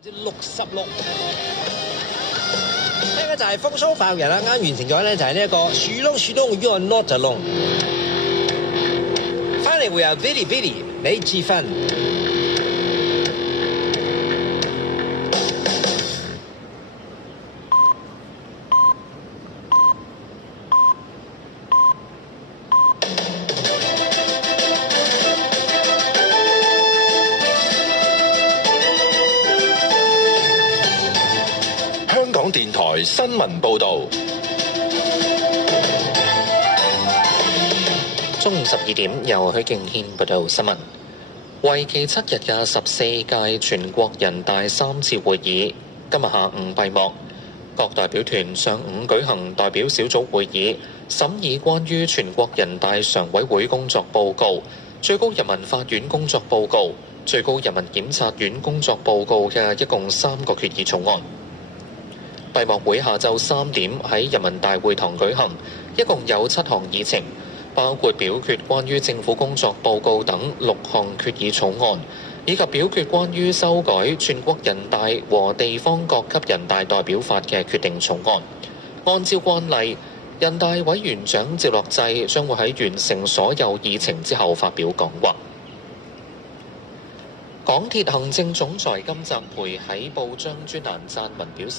66，呢個就係風騷發育人啦，啱完成咗咧就係呢一個樹窿樹窿 ，you are not alone。翻嚟會有 Billy Billy 李智芬。香港電台新聞報導，中午12點，由許敬軒報道新聞。為期7日嘅14屆全國人大3次會議，今日下午閉幕。各代表團上午舉行代表小組會議，審議關於全國人大常委會工作報告、最高人民法院工作報告、最高人民檢察院工作報告嘅一共3個決議草案。閉幕會下晝3點喺人民大會堂舉行，一共有7項議程，包括表決關於政府工作報告等6項決議草案，以及表決關於修改全國人大和地方各級人大代表法嘅決定草案。按照慣例，人大委員長趙樂際將會喺完成所有議程之後發表講話。港鐵行政總裁金澤培喺報章專欄撰文表示，